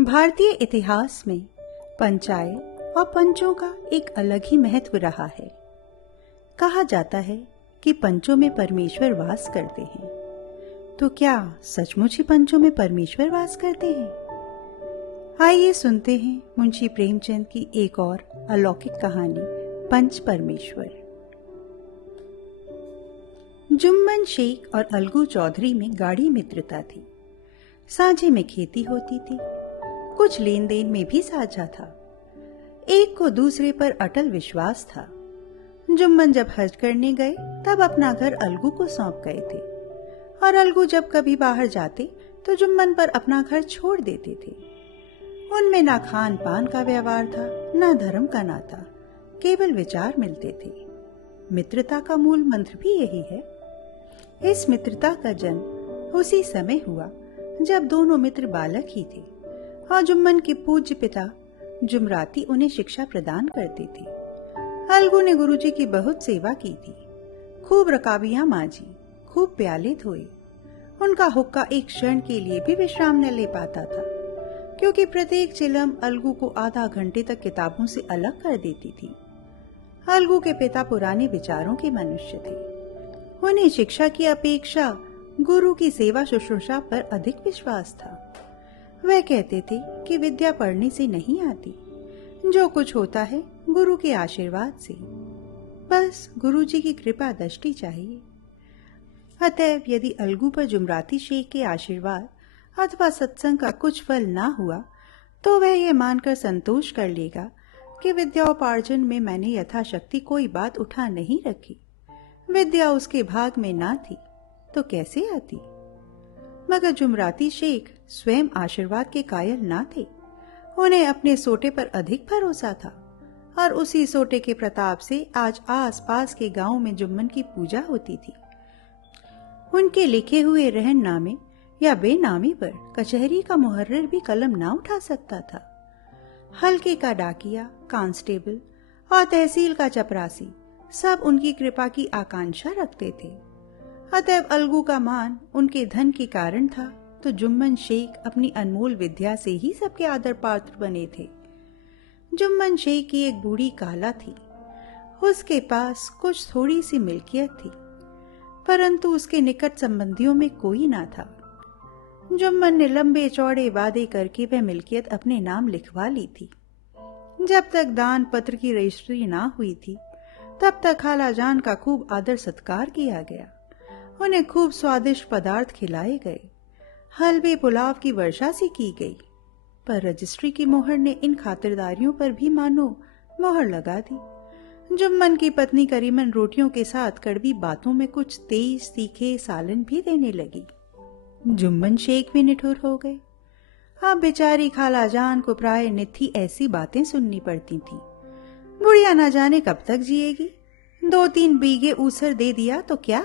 भारतीय इतिहास में पंचायत और पंचों का एक अलग ही महत्व रहा है। कहा जाता है कि पंचों में परमेश्वर वास करते हैं। तो क्या सचमुच ही पंचों में परमेश्वर वास करते हैं? आइए सुनते हैं मुंशी प्रेमचंद की एक और अलौकिक कहानी, पंच परमेश्वर। जुम्मन शेख और अलगू चौधरी में गाढ़ी मित्रता थी। साझे में खेती होती थी, कुछ लेन देन में भी साझा था। एक को दूसरे पर अटल विश्वास था। जुम्मन जब हज करने गए तब अपना घर अलगू को सौंप गए थे और अलगू जब कभी बाहर जाते तो जुम्मन पर अपना घर छोड़ देते थे। उनमें ना खान पान का व्यवहार था, ना धर्म का नाता, केवल विचार मिलते थे। मित्रता का मूल मंत्र भी यही है। इस मित्रता का जन्म उसी समय हुआ जब दोनों मित्र बालक ही थे और जुम्मन के पूज्य पिता जुमराती उन्हें शिक्षा प्रदान करते थे। अलगू ने गुरुजी की बहुत सेवा की थी, खूब रकाबियां मांजी, खूब प्याले धोए। उनका हुक्का एक क्षण के लिए भी विश्राम न ले पाता था, क्योंकि प्रत्येक चिलम अलगू को आधा घंटे तक किताबों से अलग कर देती थी। अलगू के पिता पुराने विचारों के मनुष्य थे। उन्हें शिक्षा की अपेक्षा गुरु की सेवा शुश्रूषा पर अधिक विश्वास था। वह कहते थे कि विद्या पढ़ने से नहीं आती, जो कुछ होता है गुरु के आशीर्वाद से। बस गुरुजी की कृपा दृष्टि चाहिए। अतएव यदि अलगू पर जुमराती शेख के आशीर्वाद अथवा सत्संग का कुछ फल ना हुआ तो वह यह मानकर संतोष कर लेगा कि विद्यापार्जन में मैंने यथाशक्ति कोई बात उठा नहीं रखी। विद्या उसके भाग में ना थी तो कैसे आती? मगर जुमराती शेख स्वयं आशीर्वाद के कायल ना थे। उन्हें अपने सोटे पर अधिक भरोसा था और उसी सोटे के प्रताप से आज आस पास के गांव में जुम्मन की पूजा होती थी। उनके लिखे हुए रहननामे या बेनामी पर कचहरी का मुहर्रिर भी कलम ना उठा सकता था। हल्के का डाकिया, कांस्टेबल और तहसील का चपरासी सब उनकी कृपा की आकांक्षा रखते थे। अतएव अलगू का मान उनके धन के कारण था, तो जुम्मन शेख अपनी अनमोल विद्या से ही सबके आदर पात्र बने थे। जुम्मन शेख की एक बूढ़ी काला थी। उसके पास कुछ थोड़ी सी मिल्कियत थी, परंतु उसके निकट संबंधियों में कोई ना था। जुम्मन ने लंबे चौड़े वादे करके वह मिल्कियत अपने नाम लिखवा ली थी। जब तक दान पत्र की रजिस्ट्री ना हुई थी तब तक खाला जान का खूब आदर सत्कार किया गया। उन्हें खूब स्वादिष्ट पदार्थ खिलाए गए, हलवे पुलाव की वर्षा सी की गई। पर रजिस्ट्री की मोहर ने इन खातिरदारियों पर भी मानो मोहर लगा दी। जुम्मन की पत्नी करीमन रोटियों के साथ कड़वी बातों में कुछ तेज तीखे सालन भी देने लगी। जुम्मन शेख भी निठुर हो गए। अब बेचारी खाला जान को प्राय नित्य ऐसी बातें सुननी पड़ती थीं। बुढ़िया ना जाने कब तक जिएगी। 2-3 बीघे ऊसर दे दिया तो क्या,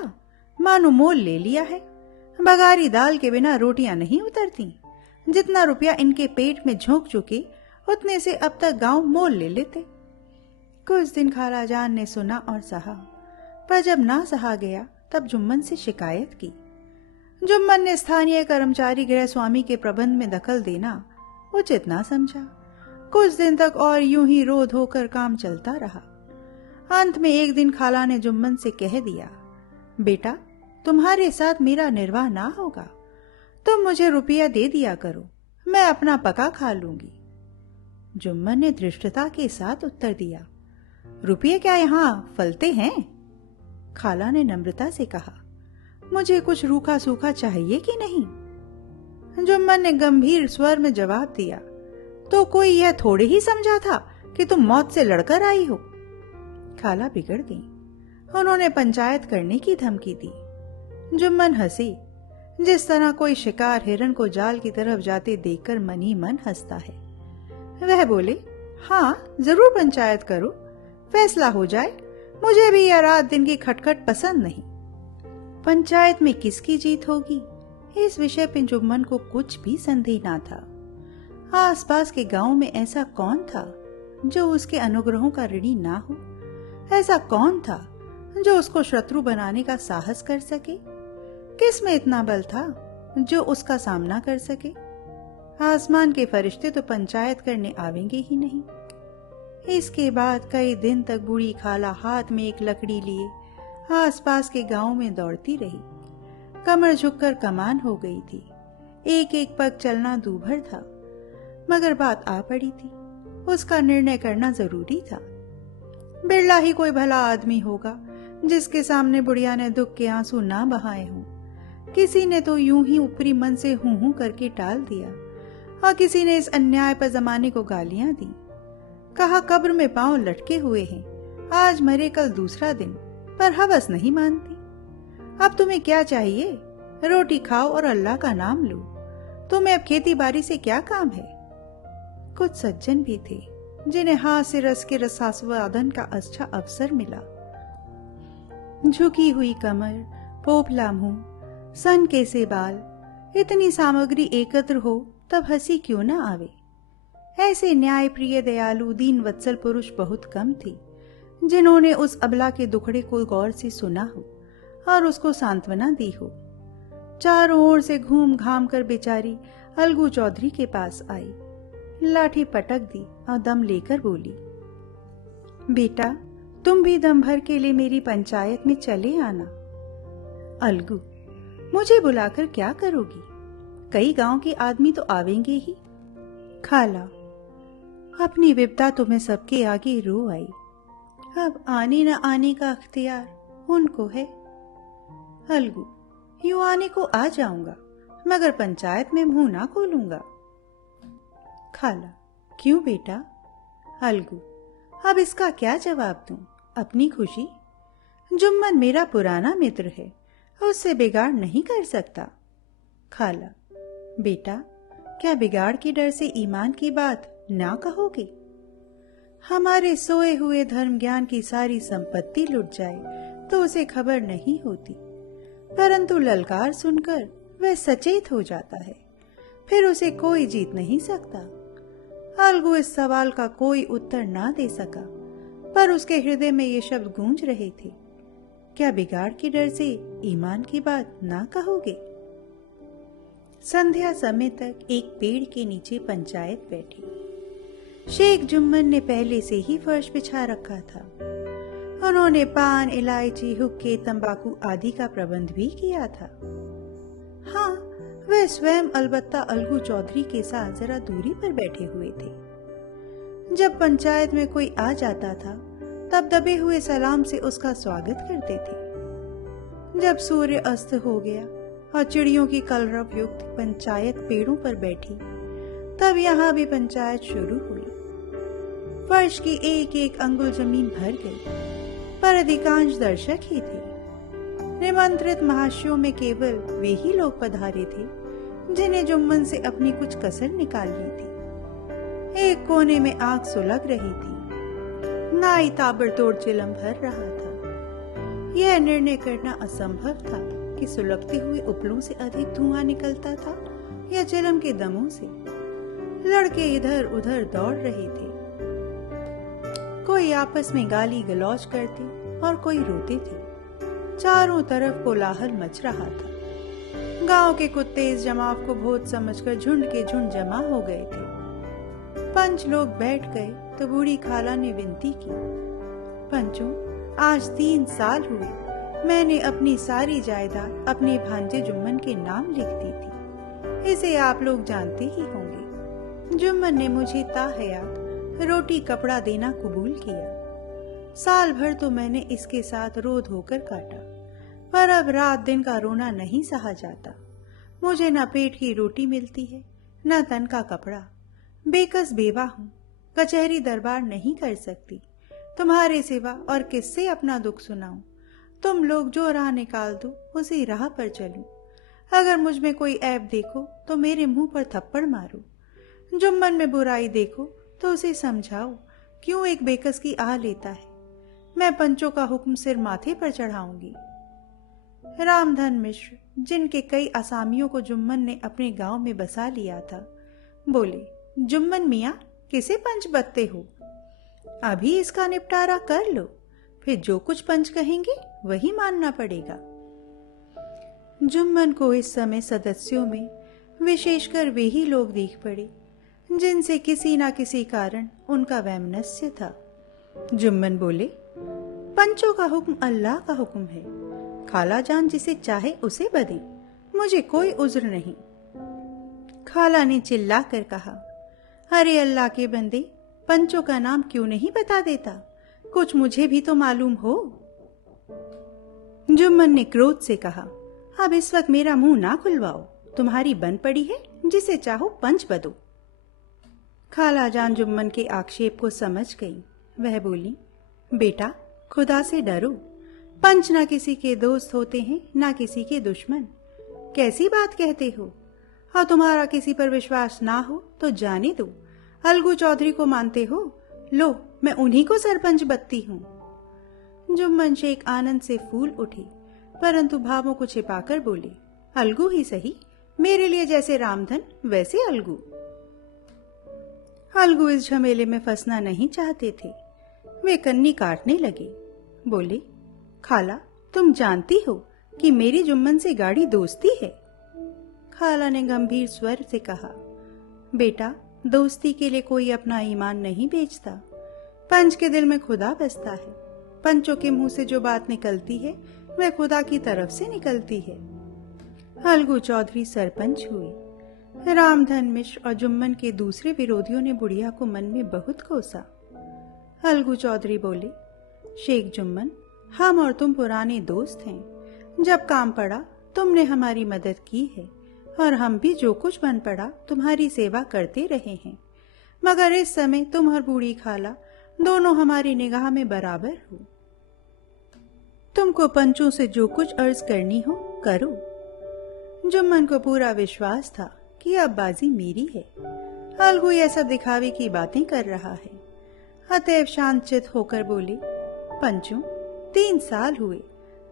मानो मोल ले लिया है। बगारी दाल के बिना रोटियां नहीं उतरती। जितना रुपया इनके पेट में झोंक चुके उतने से अब तक गांव मोल ले लेते। कुछ दिन खाला जान ने सुना और सहा, पर जब ना सहा गया तब जुम्मन से शिकायत की। जुम्मन ने स्थानीय कर्मचारी गृह स्वामी के प्रबंध में दखल देना उचित ना समझा। कुछ दिन तक और यूं ही रोध होकर काम चलता रहा। अंत में एक दिन खाला ने जुम्मन से कह दिया, बेटा तुम्हारे साथ मेरा निर्वाह ना होगा, तुम मुझे रुपया दे दिया करो, मैं अपना पका खा लूंगी। जुम्मन ने धृष्टता के साथ उत्तर दिया, रुपये क्या यहाँ फलते हैं? खाला ने नम्रता से कहा, मुझे कुछ रूखा सूखा चाहिए कि नहीं? जुम्मन ने गंभीर स्वर में जवाब दिया, तो कोई यह थोड़े ही समझा था कि तुम मौत से लड़कर आई हो। खाला बिगड़ गई। उन्होंने पंचायत करने की धमकी दी। जुम्मन हंसी, जिस तरह कोई शिकार हिरन को जाल की तरफ जाते देखकर मन ही मन हंसता है। वह बोले, हाँ जरूर पंचायत करो, फैसला हो जाए। मुझे भी यह रात दिन की खटखट पसंद नहीं। पंचायत में किसकी जीत होगी, इस विषय पर जुम्मन को कुछ भी संदेह ना था। आसपास के गांव में ऐसा कौन था जो उसके अनुग्रहों का ऋणी ना हो? ऐसा कौन था जो उसको शत्रु बनाने का साहस कर सके? किस में इतना बल था जो उसका सामना कर सके? आसमान के फरिश्ते तो पंचायत करने आवेंगे ही नहीं। इसके बाद कई दिन तक बूढ़ी खाला हाथ में एक लकड़ी लिए आसपास के गांव में दौड़ती रही। कमर झुककर कमान हो गई थी, एक एक पग चलना दूभर था, मगर बात आ पड़ी थी, उसका निर्णय करना जरूरी था। बिरला ही कोई भला आदमी होगा जिसके सामने बुढ़िया ने दुख के आंसू ना बहाए हों। किसी ने तो यूं ही ऊपरी मन से हूं हूं करके टाल दिया, और किसी ने इस अन्याय पर जमाने को गालियां दी। कहा कब्र में पांव लटके हुए हैं, आज मरे कल दूसरा दिन, पर हवस नहीं मानती। अब तुम्हें क्या चाहिए? रोटी खाओ और अल्लाह का नाम लो। तुम्हें अब खेती बाड़ी से क्या काम है? कुछ सज्जन भी थे जिन्हें हाथ से रस के रसास्वादन का अच्छा अवसर मिला। झुकी हुई कमर, पोपला मुंह, सन के से बाल, इतनी सामग्री एकत्र हो तब हंसी क्यों न आवे। ऐसे न्याय प्रिय दयालु दीन वत्सल पुरुष बहुत कम थे जिन्होंने उस अबला के दुखड़े को गौर से सुना हो और उसको सांत्वना दी हो। चारों ओर से घूम घाम कर बेचारी अलगू चौधरी के पास आई, लाठी पटक दी और दम लेकर बोली, बेटा तुम भी दम भर के लिए मेरी पंचायत में चले आना। अलगू, मुझे बुलाकर क्या करोगी? कई गांव के आदमी तो आवेंगे ही। खाला, अपनी विपदा तुम्हें सबके आगे रो आई, अब आने न आने का अख्तियार उनको है। अलगू, यूं आने को आ जाऊंगा, मगर पंचायत में मुंह ना खोलूंगा। खाला, क्यों बेटा? अलगू, अब इसका क्या जवाब दूं? अपनी खुशी? जुम्मन मेरा पुराना मित्र है, उससे बिगाड़ नहीं कर सकता। खाला, बेटा क्या बिगाड़ के डर से ईमान की बात ना कहोगे? हमारे सोए हुए धर्म ज्ञान की सारी संपत्ति लुट जाए तो उसे खबर नहीं होती, परंतु ललकार सुनकर वह सचेत हो जाता है, फिर उसे कोई जीत नहीं सकता। अलगू इस सवाल का कोई उत्तर ना दे सका, पर उसके हृदय में ये शब्द गूंज रहे थे, क्या बिगाड़ के डर से ईमान की बात ना कहोगे? संध्या समय तक एक पेड़ के नीचे पंचायत बैठी। शेख जुम्मन ने पहले से ही फर्श बिछा रखा था। उन्होंने पान, इलायची, हुक्के, तंबाकू आदि का प्रबंध भी किया था। हाँ, वह स्वयं अलबत्ता अलगू चौधरी के साथ जरा दूरी पर बैठे हुए थे। जब पंचायत में कोई आ जाता था तब दबे हुए सलाम से उसका स्वागत करते थे। जब सूर्य अस्त हो गया और चिड़ियों की कलरव युक्त पंचायत पेड़ों पर बैठी, तब यहाँ भी पंचायत शुरू हुई। फर्श की एक एक अंगुल जमीन भर गई, पर अधिकांश दर्शक ही थे। निमंत्रित महाशयों में केवल वे ही लोग पधारे थे जिन्हें जुम्मन से अपनी कुछ कसर निकालनी थी। एक कोने में आग सुलग रही थी, नाई ताबड़तोड़ चिलम भर रहा था। यह निर्णय करना असंभव था कि सुलगते हुए उपलों से अधिक धुआं निकलता था या चिलम के दमों से। लड़के इधर उधर दौड़ रहे थे, कोई आपस में गाली गलौज करते और कोई रोते थे। चारों तरफ कोलाहल मच रहा था। गांव के कुत्ते इस जमाव को भूत समझकर झुंड के झुंड जमा हो गए थे। पंच लोग बैठ गए तो बूढ़ी खाला ने विनती की, पंचों, आज 3 साल हुए मैंने अपनी सारी जायदाद अपने भांजे जुम्मन के नाम लिख दी थी। इसे आप लोग जानते ही होंगे। जुम्मन ने मुझे ताहयात रोटी कपड़ा देना कबूल किया। साल भर तो मैंने इसके साथ रो धोकर काटा, पर अब रात दिन का रोना नहीं सहा जाता। मुझे न पेट की रोटी मिलती है न तन का कपड़ा। बेकस बेवा हूँ, कचहरी दरबार नहीं कर सकती। तुम्हारे सिवा और किससे अपना दुख सुनाऊं? तुम लोग जो राह निकाल दो उसी राह पर चलूं। अगर मुझ में कोई ऐब देखो तो मेरे मुंह पर थप्पड़ मारो। जुम्मन में बुराई देखो तो उसे समझाओ क्यों एक बेकस की आह लेता है। मैं पंचों का हुक्म सिर माथे पर चढ़ाऊंगी। रामधन मिश्र, जिनके कई असामियों को जुम्मन ने अपने गांव में बसा लिया था, बोले, जुम्मन मियाँ, किसे पंच बत्ते हो? अभी इसका निपटारा कर लो, फिर जो कुछ पंच कहेंगे वही मानना पड़ेगा। जुम्मन को इस समय सदस्यों में विशेषकर वे ही लोग दीख पड़े जिनसे किसी ना किसी कारण उनका वैमनस्य था। जुम्मन बोले, पंचों का हुक्म अल्लाह का हुक्म है। खाला जान जिसे चाहे उसे बदे, मुझे कोई उज्र नहीं। खाला ने चिल्ला कर कहा, अरे अल्लाह के बंदे, पंचों का नाम क्यों नहीं बता देता? कुछ मुझे भी तो मालूम हो। जुम्मन ने क्रोध से कहा, अब इस वक्त मेरा मुंह ना खुलवाओ। तुम्हारी बन पड़ी है, जिसे चाहो पंच बदो। खाला जान जुम्मन के आक्षेप को समझ गई। वह बोली, बेटा खुदा से डरो। पंच ना किसी के दोस्त होते हैं, ना किसी के दुश्मन। कैसी बात कहते हो? हाँ, तुम्हारा किसी पर विश्वास ना हो तो जाने दो। अलगू चौधरी को मानते हो? लो, मैं उन्हीं को सरपंच बत्ती हूँ। जुम्मन शेख आनंद से फूल उठे, परंतु भावों को छिपाकर बोले, अलगू ही सही, मेरे लिए जैसे रामधन वैसे अलगू। अलगू इस झमेले में फंसना नहीं चाहते थे। वे कन्नी काटने लगे। बोले, खाला तुम जानती हो कि मेरी जुम्मन से गाढ़ी दोस्ती है। खाला ने गंभीर स्वर से कहा, बेटा दोस्ती के लिए कोई अपना ईमान नहीं बेचता। पंच के दिल में खुदा बसता है। पंचों के मुंह से जो बात निकलती है वह खुदा की तरफ से निकलती है। अलगू चौधरी सरपंच हुए। रामधन मिश्र और जुम्मन के दूसरे विरोधियों ने बुढ़िया को मन में बहुत कोसा। अलगू चौधरी बोले, शेख जुम्मन, हम और तुम पुराने दोस्त हैं। जब काम पड़ा तुमने हमारी मदद की है और हम भी जो कुछ बन पड़ा तुम्हारी सेवा करते रहे हैं। मगर इस समय तुम और बूढ़ी खाला दोनों हमारी निगाह में बराबर हो। तुमको पंचों से जो कुछ अर्ज करनी हो करो। जुम्मन को पूरा विश्वास था कि अब बाजी मेरी है। अलगू यह सब दिखावे की बातें कर रहा है। अतएव शांतचित होकर बोले, पंचों 3 साल हुए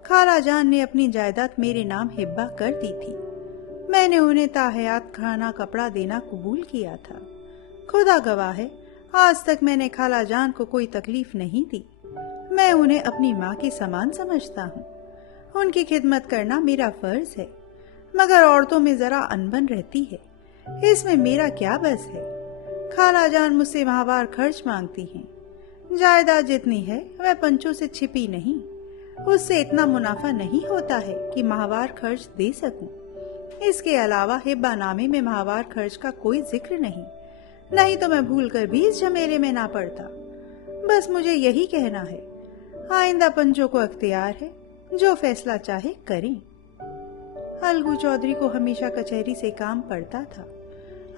खाला जान ने अपनी जायदाद मेरे नाम हिब्बा कर दी थी। मैंने उन्हें ताहयात खाना कपड़ा देना कबूल किया था। खुदा गवाह है, आज तक मैंने खाला जान को कोई तकलीफ नहीं दी। मैं उन्हें अपनी माँ के समान समझता हूँ। उनकी खिदमत करना मेरा फर्ज है। मगर औरतों में जरा अनबन रहती है, इसमें मेरा क्या बस है। खाला जान मुझसे माहवार खर्च मांगती हैं। जायदाद जितनी है वह पंचों से छिपी नहीं। उससे इतना मुनाफा नहीं होता है कि माहवार खर्च दे सकूं। इसके अलावा हिब्बा नामे में माहवार खर्च का कोई जिक्र नहीं तो मैं भूल कर भी इस झमेले में ना पड़ता। बस मुझे यही कहना है, आइंदा पंचों को अख्तियार है, जो फैसला चाहे करें। अलगू चौधरी को हमेशा कचहरी से काम पड़ता था,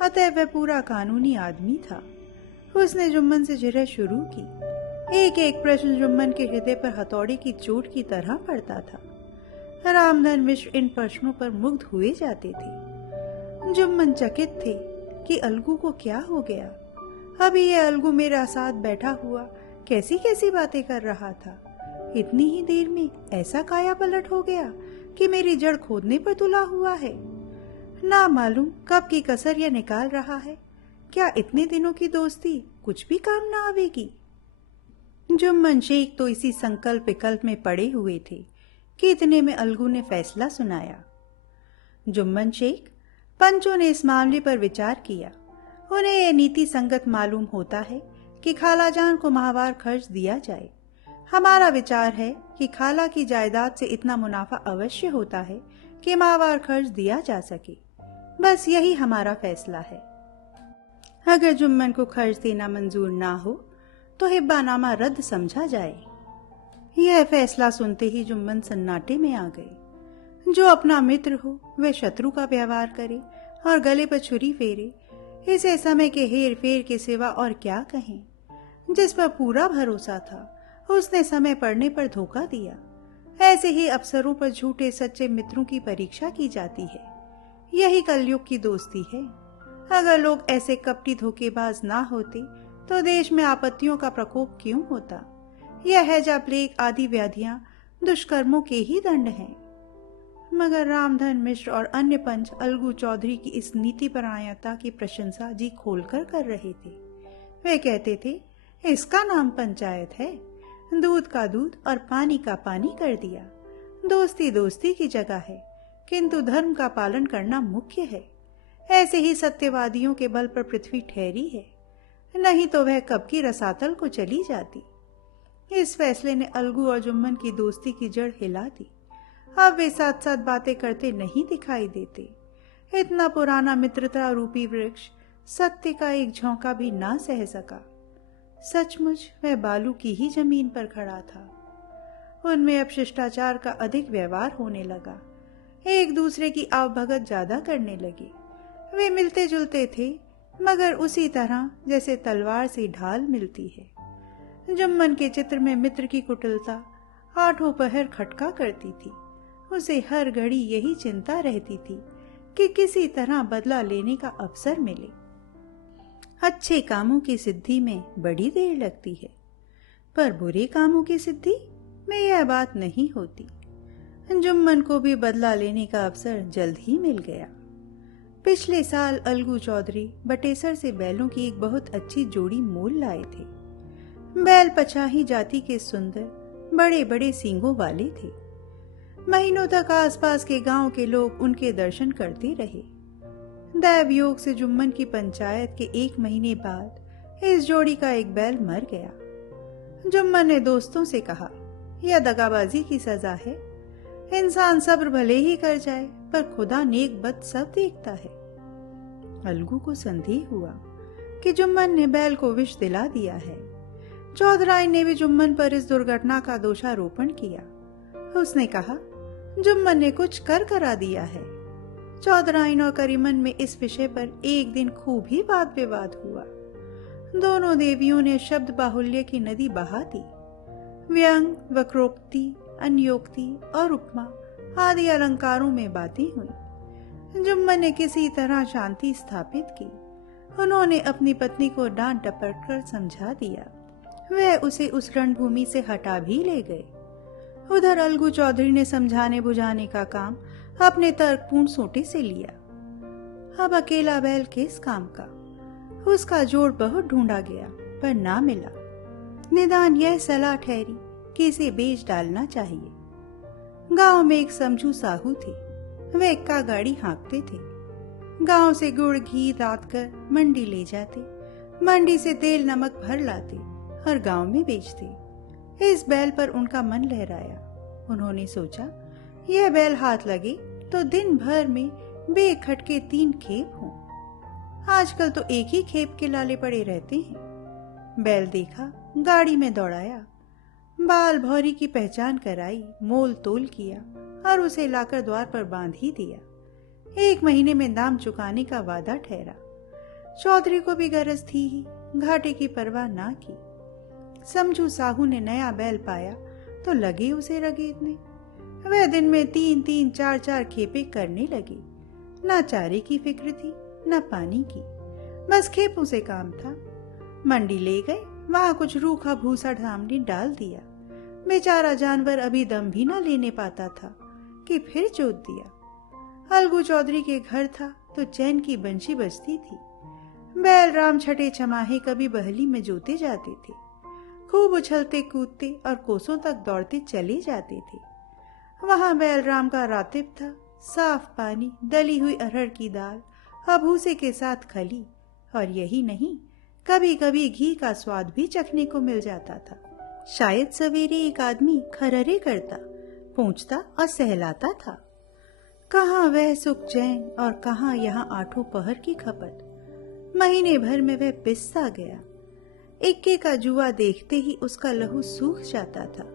अतः वह पूरा कानूनी आदमी था। उसने जुम्मन से जिरह शुरू की। एक एक प्रश्न जुम्मन के हृदय पर हथौड़े की चोट की तरह पड़ता था। रामधन मिश्र इन प्रश्नों पर मुग्ध हुए जाते थे। जुम्मन चकित थे कि अलगू को क्या हो गया। अभी यह अलगू मेरा साथ बैठा हुआ कैसी कैसी बातें कर रहा था। इतनी ही देर में ऐसा काया पलट हो गया कि मेरी जड़ खोदने पर तुला हुआ है। ना मालूम कब की कसर यह निकाल रहा है। क्या इतने दिनों की दोस्ती कुछ भी काम ना आवेगी? जुम्मन शेख तो इसी संकल्प विकल्प में पड़े हुए थे कि इतने में अलगू ने फैसला सुनाया। जुम्मन शेख, पंचों ने इस मामले पर विचार किया। उन्हें यह नीति संगत मालूम होता है कि खाला जान को माहवार खर्च दिया जाए। हमारा विचार है कि खाला की जायदाद से इतना मुनाफा अवश्य होता है कि माहवार खर्च दिया जा सके। बस यही हमारा फैसला है। अगर जुम्मन को खर्च देना मंजूर ना हो तो हिब्बानामा रद्द समझा जाए। यह फैसला सुनते ही जुम्मन सन्नाटे में आ गए। जो अपना मित्र हो वह शत्रु का व्यवहार करे और गले पर छुरी फेरे, इसे समय के हेर फेर के सिवा और क्या कहें। जिस पर पूरा भरोसा था उसने समय पड़ने पर धोखा दिया। ऐसे ही अफसरों पर झूठे सच्चे मित्रों की परीक्षा की जाती है। यही कलयुग की दोस्ती है। अगर लोग ऐसे कपटी धोखेबाज ना होते तो देश में आपत्तियों का प्रकोप क्यों होता। यह हैजा प्लेग आदि व्याधियां दुष्कर्मों के ही दंड हैं। मगर रामधन मिश्र और अन्य पंच अलगू चौधरी की इस नीति परायणता की प्रशंसा जी खोलकर कर रहे थे। वे कहते थे, इसका नाम पंचायत है। दूध का दूध और पानी का पानी कर दिया। दोस्ती दोस्ती की जगह है, किंतु धर्म का पालन करना मुख्य है। ऐसे ही सत्यवादियों के बल पर पृथ्वी ठहरी है, नहीं तो वह कब की रसातल को चली जाती। इस फैसले ने अलगू और जुम्मन की दोस्ती की जड़ हिला दी। अब वे साथ साथ बातें करते नहीं दिखाई देते। इतना पुराना मित्रता रूपी वृक्ष सत्य का एक झोंका भी ना सह सका। सचमुच वह बालू की ही जमीन पर खड़ा था। उनमें अब शिष्टाचार का अधिक व्यवहार होने लगा। एक दूसरे की आवभगत ज्यादा करने लगे। वे मिलते जुलते थे, मगर उसी तरह जैसे तलवार से ढाल मिलती है। जुम्मन के चित्र में मित्र की कुटिलता आठों पहर खटका करती थी। उसे हर घड़ी यही चिंता रहती थी कि किसी तरह बदला लेने का अवसर मिले। अच्छे कामों की सिद्धि में बड़ी देर लगती है, पर बुरे कामों की सिद्धि में यह बात नहीं होती। जुम्मन को भी बदला लेने का अवसर जल्द ही मिल गया। पिछले साल अलगू चौधरी बटेसर से बैलों की एक बहुत अच्छी जोड़ी मोल लाए थे। बैल पछाही जाति के सुंदर बड़े बड़े सींगों वाले थे। महीनों तक आसपास के गांव के लोग उनके दर्शन करते रहे। दैव योग से जुम्मन की पंचायत के 1 महीने बाद इस जोड़ी का एक बैल मर गया। जुम्मन ने दोस्तों से कहा, यह दगाबाजी की सजा है। इंसान सब्र भले ही कर जाए, पर खुदा नेक बद सब देखता है। अलगू को संदेह हुआ कि जुम्मन ने बैल को विष दिला दिया है। चौधराइन ने भी जुम्मन पर इस दुर्घटना का दोषारोपण किया। उसने कहा, जुम्मन ने कुछ कर करा दिया है। चौधराइन और करीमन में इस विषय पर एक दिन खूब ही वाद विवाद हुआ। दोनों देवियों ने शब्द बाहुल्य की नदी बहा दी। व्यंग, वक्रोक्ति, अन्योक्ति और उपमा आदि अलंकारों में बातें हुई। जुम्मन ने किसी तरह शांति स्थापित की। उन्होंने अपनी पत्नी को डांट डपट कर समझा दिया। वह उसे उस रणभूमि से हटा भी ले गए। उधर अलगू चौधरी ने समझाने बुझाने का काम अपने तर्कपूर्ण सोटे से लिया। अब अकेला बैल किस काम का? उसका जोड़ बहुत ढूंढा गया, पर ना मिला। निदान यह सलाह ठहरी कि इसे बेच डालना चाहिए। गांव में एक समझू साहू थे। वे इक्का गाड़ी हाँकते थे। गांव से गुड़ घी लाद कर मंडी ले जाते, मंडी से तेल नमक भर लाते और गांव में बेचते। इस बैल पर उनका मन लहराया। उन्होंने सोचा, यह बैल हाथ लगे तो दिन भर में बेखटके 3 खेप हों। आजकल तो एक ही खेप के लाले पड़े रहते हैं। बैल देखा, गाड़ी में दौड़ाया, बाल भौरी की पहचान कराई, मोल तोल किया और उसे लाकर द्वार पर बांध ही दिया। 1 महीने में दाम चुकाने का वादा ठहरा। चौधरी को भी गरज थी ही, घाटे की परवाह ना की। समझू साहू ने नया बैल पाया तो लगे उसे रगेदने। वह दिन में 3-3, 4-4 खेपे करने लगे। ना चारे की फिक्र थी, ना पानी की, बस खेपों से काम था। मंडी ले गए, वहां कुछ रूखा भूसा ढामने डाल दिया। बेचारा जानवर अभी दम भी ना लेने पाता था कि फिर जोत दिया। अलगू चौधरी के घर था तो चैन की बंशी बजती थी। बैल राम छठे छमाहे कभी बहली में जोते जाते थे। खूब उछलते कूदते और कोसों तक दौड़ते चले जाते थे। वहां बैलराम का रातिब था। साफ पानी, दली हुई अरहर की दाल और भूसे के साथ खली, और यही नहीं, कभी कभी घी का स्वाद भी चखने को मिल जाता था। शायद सवेरे एक आदमी खररे करता, पहुंचता और सहलाता था। कहाँ वह सुख चैन और कहाँ यहाँ आठों पहर की खपत। महीने भर में वह पिसता गया। इक्के का जुआ देखते ही उसका लहू सूख जाता था।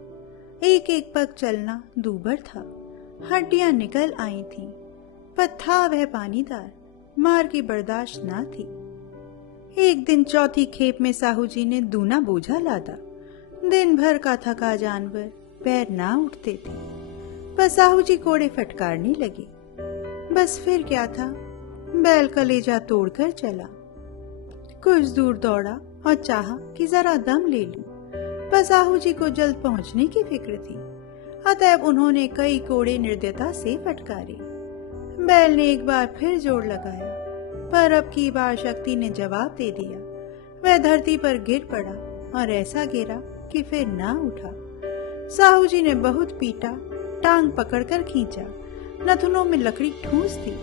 एक एक पग चलना दूभर था। हड्डियां निकल आई थीं, पर था वह पानीदार, मार की बर्दाश्त ना थी। एक दिन चौथी खेप में साहू जी ने दूना बोझा लादा। दिन भर का थका जानवर, पैर ना उठते थे, पर साहू जी कोड़े फटकारने लगे। बस फिर क्या था, बैल कलेजा तोड़कर चला। कुछ दूर दौड़ा और चाहा कि जरा दम ले लूं, पर साहू जी को जल्द पहुंचने की फिक्र थी। अतएव उन्होंने कई कोड़े निर्दयता से फटकारे। बैल ने एक बार फिर जोर लगाया, पर अब की बार शक्ति ने जवाब दे दिया। वह धरती पर गिर पड़ा और ऐसा गिरा कि फिर ना उठा। साहू जी ने बहुत पीटा, टांग पकड़कर खींचा, नथुनों में लकड़ी ठूंस दी,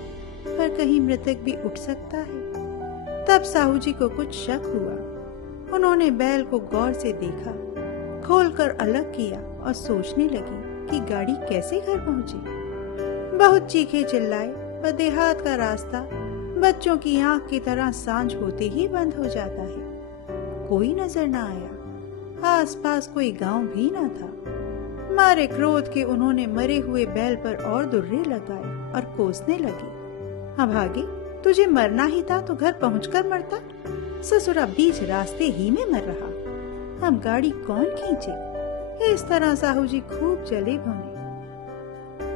पर कहीं मृतक भी उठ सकता है। तब साहू जी को कुछ शक हुआ। उन्होंने बैल को गौर से देखा, खोलकर अलग किया और सोचने लगी कि गाड़ी कैसे घर पहुंची। बहुत चीखे चिल्लाए, पर देहात का रास्ता बच्चों की आंख की तरह सांझ होते ही बंद हो जाता है। कोई नजर न आया, आसपास कोई गांव भी न था। मारे क्रोध के उन्होंने मरे हुए बैल पर और दुर्रे लगाए और कोसने लगे। अभागे, तुझे मरना ही था तो घर पहुंचकर मरता। ससुरा बीच रास्ते ही में मर रहा। अब गाड़ी कौन खींचे। इस तरह साहू जी खूब जले भुने।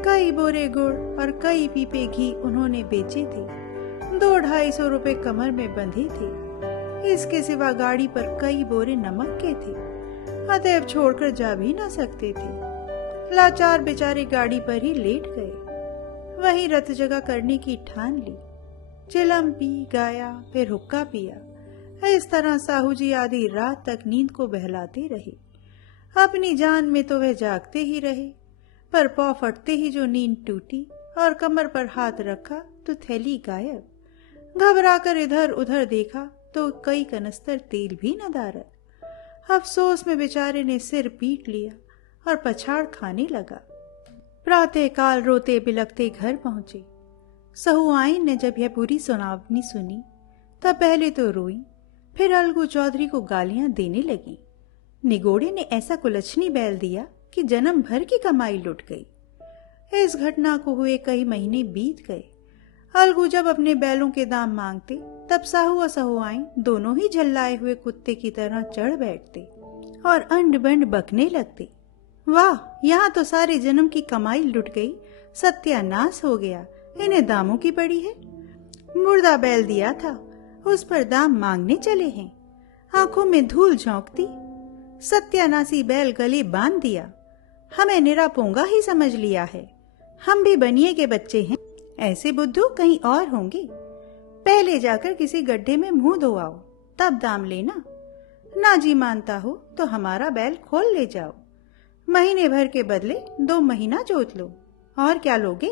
कई बोरे गुड़ और कई पीपे घी उन्होंने बेचे थे। 200-250 रुपए कमर में बंधे थे। इसके सिवा गाड़ी पर कई बोरे नमक के थे। अतएव छोड़कर जा भी ना सकते थे। लाचार बेचारे गाड़ी पर ही लेट गए। वहीं रत जगह करने की ठान ली। चिलम पी, गाया, फिर हुक्का पिया। इस तरह साहू जी आधी रात तक नींद को बहलाते रहे। अपनी जान में तो वह जागते ही रहे, पर पौ फटते ही जो नींद टूटी और कमर पर हाथ रखा तो थैली गायब। घबराकर इधर उधर देखा तो कई कनस्तर तेल भी न दारद। अफसोस में बेचारे ने सिर पीट लिया और पछाड़ खाने लगा। प्रातः काल रोते बिलखते घर पहुंचे। सहुआइन ने जब यह पूरी सुनावनी सुनी तब पहले तो रोई, फिर अलगू चौधरी को गालियां देने लगी। निगोड़े ने ऐसा कुलच्छनी बैल दिया कि जन्म भर की कमाई लुट गई। इस घटना को हुए कई महीने बीत गए। अलगू जब अपने बैलों के दाम मांगते तब साहू और सहुआइन दोनों ही झल्लाए हुए कुत्ते की तरह चढ़ बैठते और अंड बंड बकने लगते। वाह, यहाँ तो सारे जन्म की कमाई लुट गई, सत्यानाश हो गया, इन्हें दामों की पड़ी है। मुर्दा बैल दिया था, उस पर दाम मांगने चले हैं। आंखों में धूल झोंकती। सत्यानाशी बैल गले बांध दिया। हमें निरा पोंगा ही समझ लिया है। हम भी बनिए के बच्चे हैं। ऐसे बुद्धू कहीं और होंगे। पहले जाकर किसी गड्ढे में मुंह धोआओ, तब दाम लेना। ना जी मानता हो तो हमारा बैल खोल ले जाओ। महीने भर के बदले 2 महीना जोत लो। और क्या लोगे।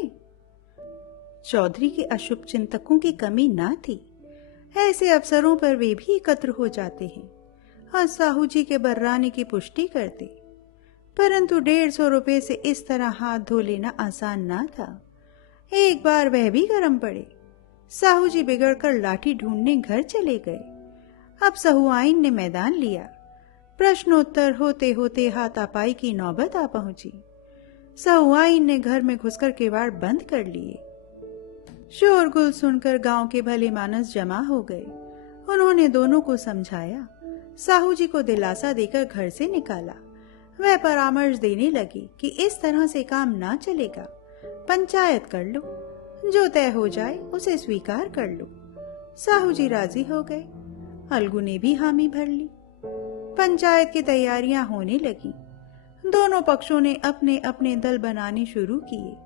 चौधरी के अशुभ चिंतकों की कमी ना थी। ऐसे अवसरों पर वे भी एकत्र हो जाते हैं और साहू जी के बर्राने की पुष्टि करते। परंतु 150 रुपए से इस तरह हाथ धो लेना आसान ना था। एक बार वह भी गर्म पड़े। साहू जी बिगड़कर लाठी ढूंढने घर चले गए। अब सहुआइन ने मैदान लिया। प्रश्नोत्तर होते होते हाथापाई की नौबत आ पहुंची। सहुआइन ने घर में घुसकर किवाड़ बंद कर लिए। शोरगुल सुनकर गांव के भले मानस जमा हो गए। उन्होंने दोनों को समझाया। साहू जी को दिलासा देकर घर से निकाला। वह परामर्श देने लगी कि इस तरह से काम ना चलेगा। पंचायत कर लो, जो तय हो जाए उसे स्वीकार कर लो। साहू जी राजी हो गए। अलगू ने भी हामी भर ली। पंचायत की तैयारियां होने लगी। दोनों पक्षों ने अपने अपने दल बनाने शुरू किए।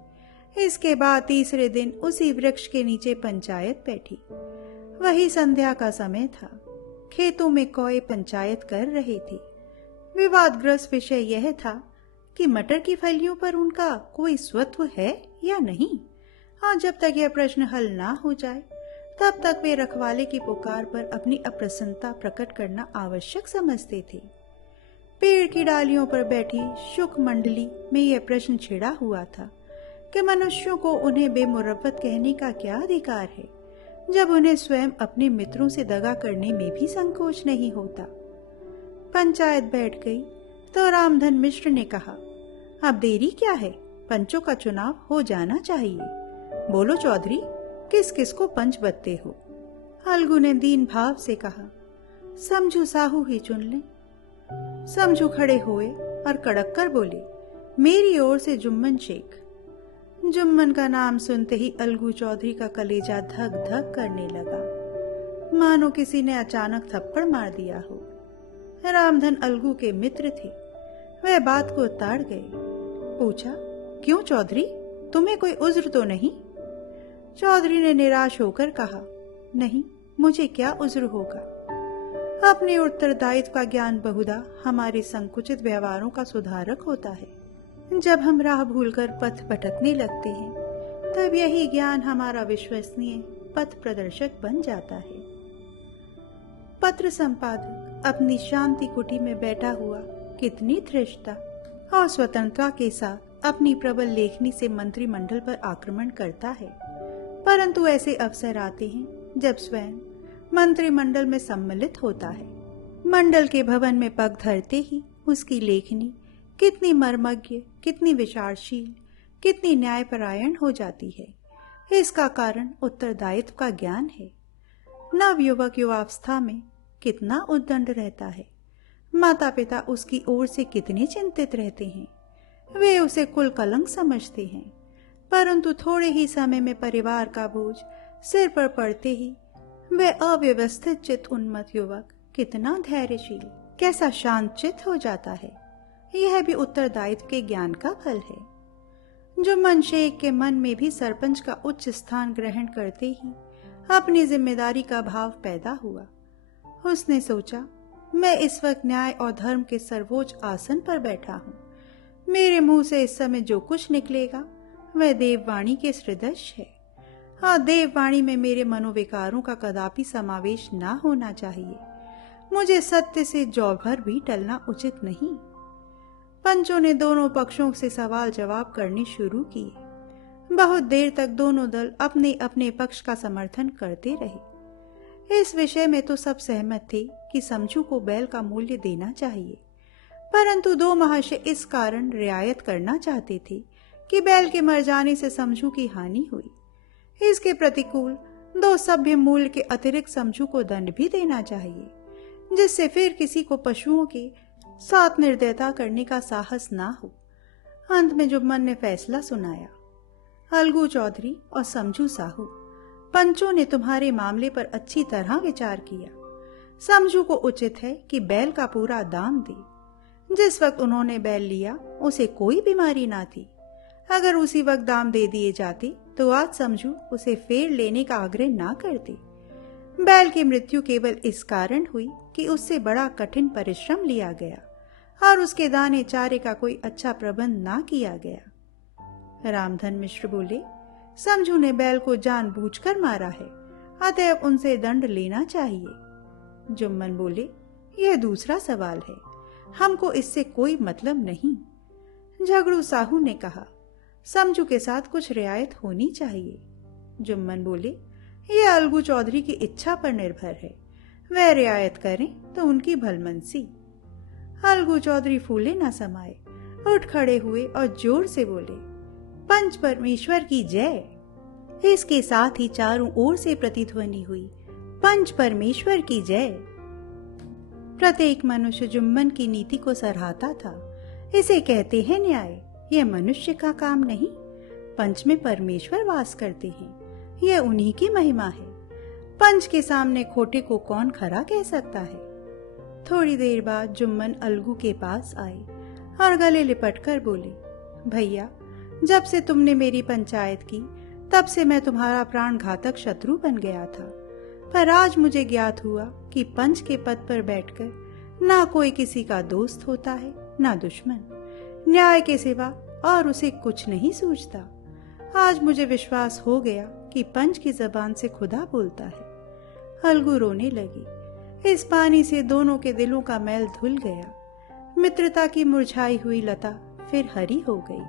इसके बाद तीसरे दिन उसी वृक्ष के नीचे पंचायत बैठी। वही संध्या का समय था। खेतों में कौए पंचायत कर रहे थे। विवादग्रस्त विषय यह था कि मटर की फलियों पर उनका कोई स्वत्व है या नहीं। और जब तक यह प्रश्न हल ना हो जाए तब तक वे रखवाले की पुकार पर अपनी अप्रसन्नता प्रकट करना आवश्यक समझते थे। पेड़ की डालियों पर बैठी शुक मंडली में यह प्रश्न छिड़ा हुआ था कि मनुष्यों को उन्हें बेमुरव्वत कहने का क्या अधिकार है, जब उन्हें स्वयं अपने मित्रों से दगा करने में भी संकोच नहीं होता। पंचायत बैठ गई तो रामधन मिश्र ने कहा, अब देरी क्या है, पंचों का चुनाव हो जाना चाहिए। बोलो चौधरी, किस किस को पंच बदते हो। अलगू ने दीन भाव से कहा, समझू साहू ही चुन ले। समझू खड़े हुए और कड़क कर बोले, मेरी ओर से जुम्मन शेख। जुम्मन का नाम सुनते ही अलगू चौधरी का कलेजा धक धक करने लगा, मानो किसी ने अचानक थप्पड़ मार दिया हो। रामधन अलगू के मित्र थे। वह बात को ताड़ गए। पूछा, क्यों चौधरी, तुम्हें कोई उज्र तो नहीं। चौधरी ने निराश होकर कहा, नहीं, मुझे क्या उज्र होगा। अपने उत्तरदायित्व का ज्ञान बहुधा हमारे संकुचित व्यवहारों का सुधारक होता है। जब हम राह भूलकर पथ भटकने लगते हैं तब यही ज्ञान हमारा विश्वसनीय पथ प्रदर्शक बन जाता है। पत्र संपादक अपनी शांति कुटी में बैठा हुआ कितनी धृष्टता और स्वतंत्रता के साथ अपनी प्रबल लेखनी से मंत्रिमंडल पर आक्रमण करता है, परंतु ऐसे अवसर आते हैं जब स्वयं मंत्रिमंडल में सम्मिलित होता है। मंडल के भवन में पग धरते ही उसकी लेखनी कितनी मर्मज्ञ, कितनी विचारशील, कितनी न्यायपरायण हो जाती है। इसका कारण उत्तरदायित्व का ज्ञान है। नवयुवक युवावस्था में कितना उद्दंड रहता है। माता पिता उसकी ओर से कितने चिंतित रहते हैं। वे उसे कुल कलंक समझते हैं, परंतु थोड़े ही समय में परिवार का बोझ सिर पर पड़ते ही वह अव्यवस्थित चित्त उन्मत्त युवक कितना धैर्यशील, कैसा शांत चित्त हो जाता है। यह भी उत्तरदायित्व के ज्ञान का फल है। जुम्मन शेख के मन में भी सरपंच का उच्च स्थान ग्रहण करते ही अपनी जिम्मेदारी का भाव पैदा हुआ। उसने सोचा, मैं इस वक्त न्याय और धर्म के सर्वोच्च आसन पर बैठा हूँ। मेरे मुंह से इस समय जो कुछ निकलेगा वह देववाणी के सदृश है। हाँ, देववाणी में मेरे मनोविकारों का कदापि समावेश ना होना चाहिए। मुझे सत्य से जौ भर भी टलना उचित नहीं। पंचों ने दोनों पक्षों से सवाल जवाब करने शुरू किए। बहुत देर तक दोनों दल अपने अपने पक्ष का समर्थन करते रहे। इस विषय में तो सब सहमत थे कि समझू को बैल का मूल्य देना चाहिए, परंतु दो महाशय इस कारण रियायत करना चाहते थे कि बैल के मर जाने से समझू की हानि हुई। इसके प्रतिकूल दो सभ्य मूल्य के अतिरिक्त समझू को दंड भी देना चाहिए, जिससे फिर किसी को पशुओं के साथ निर्दयता करने का साहस ना हो। अंत में जुम्मन ने फैसला सुनाया, अलगू चौधरी और समझू साहू, पंचों ने तुम्हारे मामले पर अच्छी तरह विचार किया। समझू को उचित है कि बैल का पूरा दाम दे। जिस वक्त उन्होंने बैल लिया उसे कोई बीमारी ना थी। अगर उसी वक्त दाम दे दिए जाते तो आज समझू उसे फेर लेने का आग्रह ना करते। बैल की मृत्यु केवल इस कारण हुई कि उससे बड़ा कठिन परिश्रम लिया गया और उसके दाने चारे का कोई अच्छा प्रबंध ना किया गया। रामधन मिश्र बोले, समझू ने बैल को जानबूझकर मारा है, अतएव उनसे दंड लेना चाहिए। जुम्मन बोले, यह दूसरा सवाल है, हमको इससे कोई मतलब नहीं। झगड़ू साहू ने कहा, समझू के साथ कुछ रियायत होनी चाहिए। जुम्मन बोले, यह अलगू चौधरी की इच्छा पर निर्भर है, वह रियायत करें तो उनकी भलमनसी। अलगू चौधरी फूले न समाये, उठ खड़े हुए और जोर से बोले, पंच परमेश्वर की जय। इसके साथ ही चारों ओर से प्रतिध्वनि हुई, पंच परमेश्वर की जय। प्रत्येक मनुष्य जुम्मन की नीति को सराहता था। इसे कहते हैं न्याय, यह मनुष्य का काम नहीं। पंच में परमेश्वर वास करते हैं, यह उन्हीं की महिमा है। पंच के सामने खोटे को कौन खरा कह सकता है। थोड़ी देर बाद जुम्मन अलगू के पास आए और गले लिपटकर बोले, भैया, जब से तुमने मेरी पंचायत की तब से मैं तुम्हारा प्राण घातक शत्रु बन गया था, पर आज मुझे ज्ञात हुआ कि पंच के पद पर बैठकर ना कोई किसी का दोस्त होता है ना दुश्मन। न्याय के सिवा और उसे कुछ नहीं सूझता। आज मुझे विश्वास हो गया कि पंच की जबान से खुदा बोलता है। अलगू रोने लगी। इस पानी से दोनों के दिलों का मैल धुल गया। मित्रता की मुरझाई हुई लता फिर हरी हो गई।